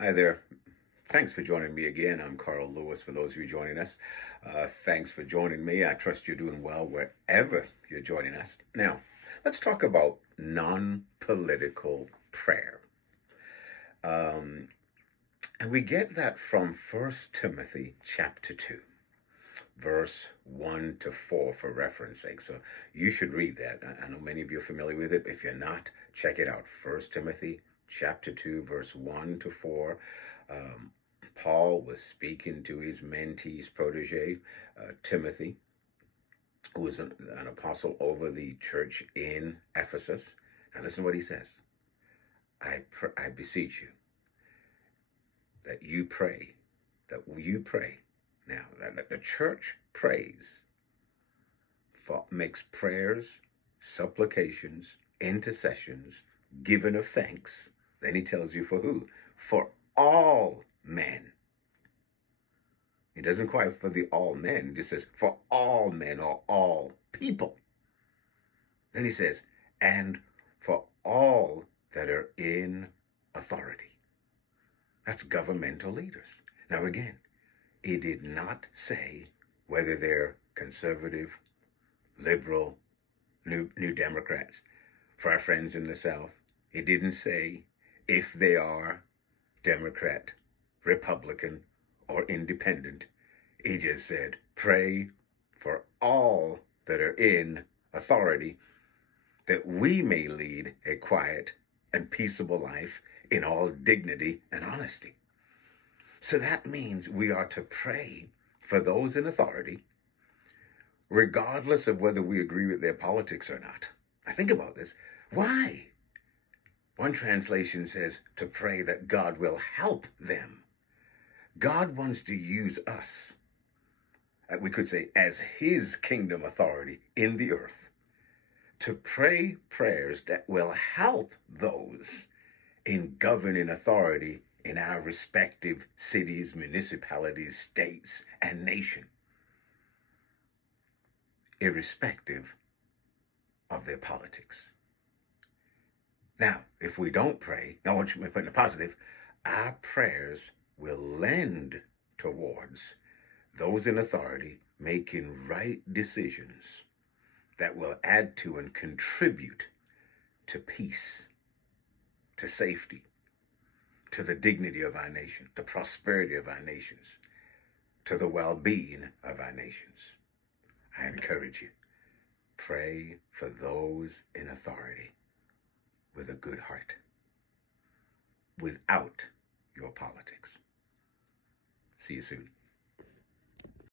Hi there. Thanks for joining me again. I'm Carl Lewis. For those of you joining us, thanks for joining me. I trust you're doing well wherever you're joining us. Now, let's talk about non political prayer. Um, and we get that from First Timothy chapter 2, verse 1 to 4 for reference sake. So you should read that. I know many of you are familiar with it. If you're not, check it out. First Timothy chapter 2, verse 1 to 4. Um, Paul was speaking to his mentee, his protege, Timothy, who was an apostle over the church in Ephesus. And listen to what he says. I beseech you that you pray, now, that the church prays, makes prayers, supplications, intercessions, giving of thanks. Then he tells you for who? For all men. He doesn't quite for the all men. He just says for all men or all people. Then he says, and for all that are in authority. That's governmental leaders. Now again, he did not say whether they're conservative, liberal, new Democrats. For our friends in the South, he didn't say if they are Democrat, Republican, or independent. He just said, pray for all that are in authority, that we may lead a quiet and peaceable life in all dignity and honesty. So that means we are to pray for those in authority, regardless of whether we agree with their politics or not. I think about this. Why? One translation says to pray that God will help them. God wants to use us, we could say, as his kingdom authority in the earth, to pray prayers that will help those in governing authority in our respective cities, municipalities, states, and nation, irrespective of their politics. Now, if we don't pray, now I want you to put in the positive, our prayers will lend towards those in authority making right decisions that will add to and contribute to peace, to safety, to the dignity of our nation, the prosperity of our nations, to the well-being of our nations. I encourage you, pray for those in authority with a good heart, without your politics. See you soon.